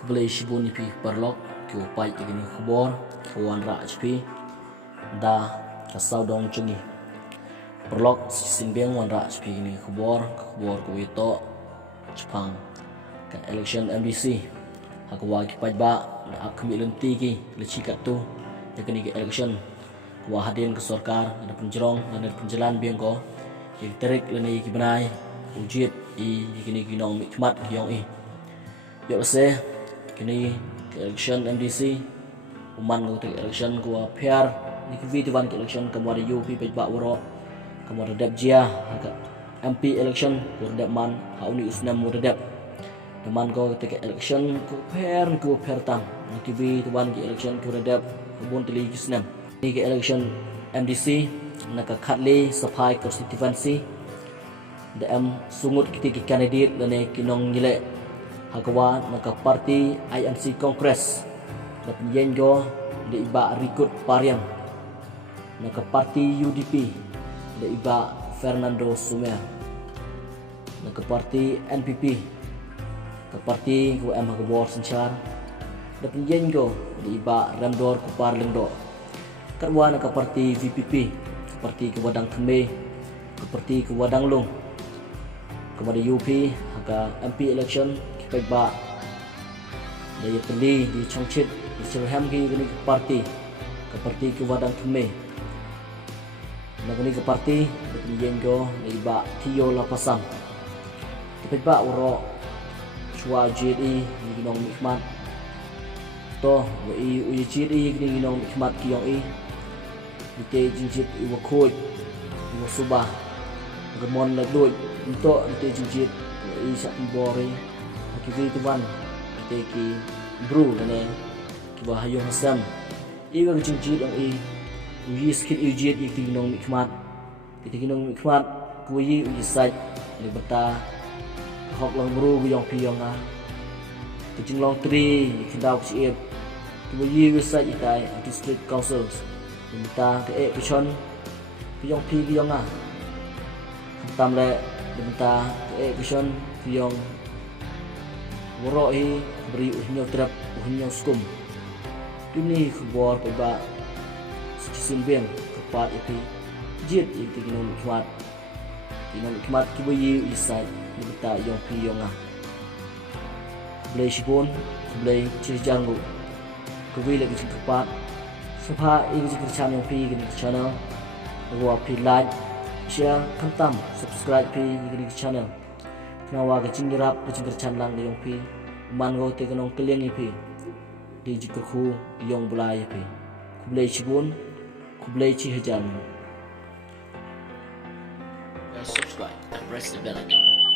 Kebelai shibun ipi perlok ke upai igini khubor kawan ra HP da kasau dong cungi perlok simbeng wan ra HP igini khubor ko ito Jepang ke election MDC hakwa ki pajba akmi lenti ki lecikat tu yakni ke election wa hadin ke sorkar ada penjerong dan ada penjalan biang ko yang terik leni ki benai ujit i igini ginong mikmat giong i yo se kini election MDC uman ko election ko PR ni kivitivan ke election kamari UP pejba woro kamari dabjia aga MP election ko dabman hauni usnam mo dab teman ko ke election ko PR tam ni kivitivan ke election ko dab bun tili usnam ni ke election MDC naka khatli sapai constituency DM sungut kiti candidate lane kinong nile hakawa naka parti INC Congress dan yengo de iba Rikut Pariam naka parti UDP de iba Fernando Sumer naka parti NPP ke parti ko em hagabor senchar dan yengo de iba Ramdor Kupar Lengdo katwa naka parti VPP parti ke Wadang Kembe ke parti ke Wadang Long kepada UP haka MP election pegba dari peli di Chongchit di Sirham ki gini ke parti ke Wadang Keme na gini ke parti di Yengo di ba Tio Lapasam pegba uro chua JDI ni ginong mikmat to wi uyi JDI gini ginong mikmat kiyong i di te jinjit i wakoi i wasubah gemon la duit untuk di te jinjit i sak bori kivi tuan kita ki bro dan kiba hayong hasam iga jinjit ang i uji skit uji ikti ginong mikmat kita ginong mikmat kuyi uji site libata hok lang bro guyong piyong a kejing long tri kindau siep kuyi website itai district councils libata ke ekishon piyong pi guyong a tam le libata ke ekishon piyong Woroi beri uhnyo trap uhnyo skum kini khubor peba simbeng kepat ipi jit ikti ginong khmat kibuyi isai libata yong pi yonga blay shibon blay chirjangu kubi lagi kepat sepha igi kerchan yong pi gini channel gua pi like share kantam subscribe pi gini channel nawa ke cinggirap ke cingkir canlang di yong pi man go te kanong keleng ipi di jikerku yong bulai ipi kublai cibun kublai cihajan Subscribe and press the bell icon.